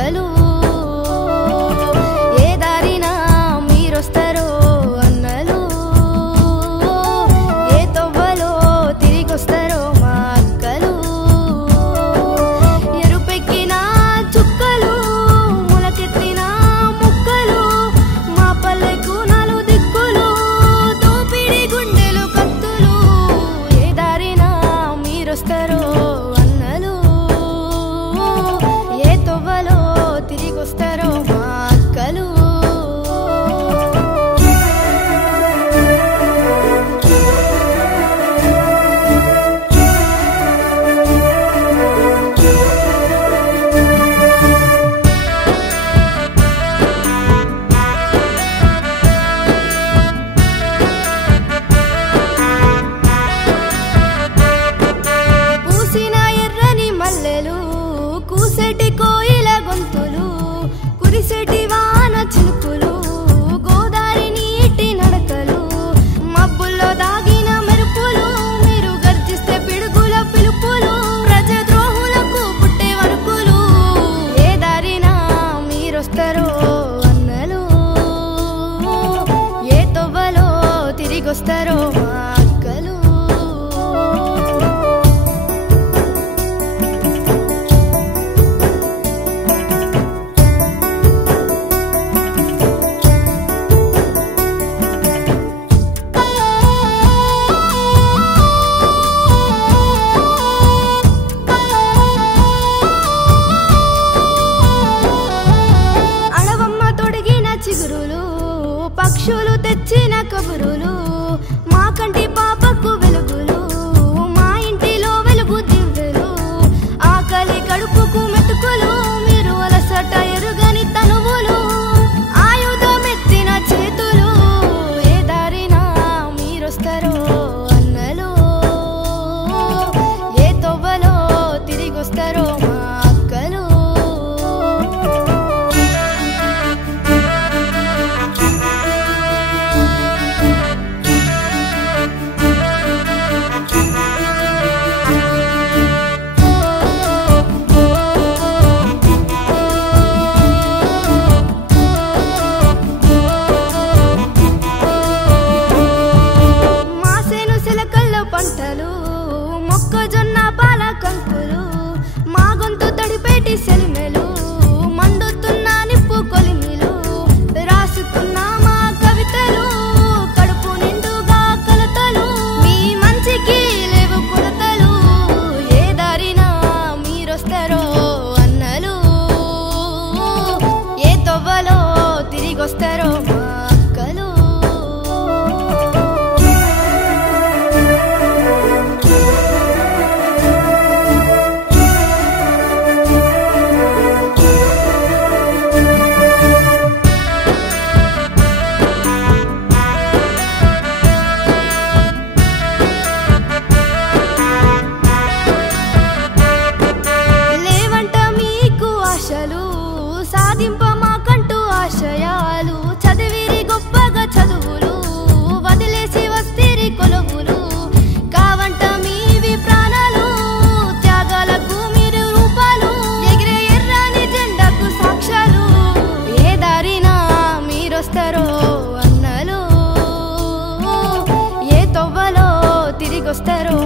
అక్కలు ఏ దారిన మీరొస్తారో అన్నలు ఏ తొవ్వలో తిరిగొస్తారో మా అక్కలు ఎరుపెక్కిన చుక్కలు ములకెత్తిన ముక్కలు మా పల్లెకు నాలుగు దిక్కులు దోపిడి గుండెలు కత్తులు ఏ దారిన మీరొస్తారో అన్నలు ఏ తొవ్వలో తిరిగొస్తారో మా అక్కలు పూసిన ఎర్రని మల్లెలు కూసెటి కోయిల గొంతులు కురిసెటి వాన చినుకులు గోదారి నీటి నడకలు మబ్బుల్లో దాగిన మెరుపులు మీరు గర్జిస్తే పిడుగుల పిలుపులు ప్రజద్రోహులకు పుట్టే వణుకులు ఏ దారిన మీరొస్తారో అన్నలు ఏ తొవ్వలో తిరిగొస్తారో మా అక్కలు అడవమ్మ తొడిగిన చిగురులు పక్షులు తెచ్చిన కబురులు మా కంటి పాపకు వెలుగులు మా ఇంటిలో వెలుగు దివ్వెలు ఆకలి కడుపుకు మెతుకులు మీరు అలసట ఎరుగని తనువులు ఆయుధమెత్తిన చేతులు ఏ దారిన మీరొస్తారో అన్నలు ఏ తొవ్వలో తిరిగొస్తారో మా అక్కలు మాసేను సిలకల్లో పంటలు మొక్కజొన్న పాల కంకులు మా గొంతు తడిపేటి సెలిమెలు మండుతున్న నిప్పు కొలిమిలు రాసుకున్న మా కవితలు కడుపు నిండుగా కలతలు మీ మంచికి లేవు కొరతలు ఏ దారిన మీరొస్తారో అన్నలు ఏ తొవ్వలో తిరిగొస్తారో మా అక్కలు లేవంట మీకు ఆశలు సాధింప మాకంటూ ఆశయాలు చదివిరి గొప్పగా చదువులు వదిలేసి వస్తేరి కొలువులు కావంట మీవి ప్రాణాలు త్యాగాలకు మీరు రూపాలు ఎగిరే ఎర్రని జెండాకు సాక్ష్యాలు ఏ దారిన మీరొస్తారో అన్నలు ఏ తొవ్వలో తిరిగొస్తారో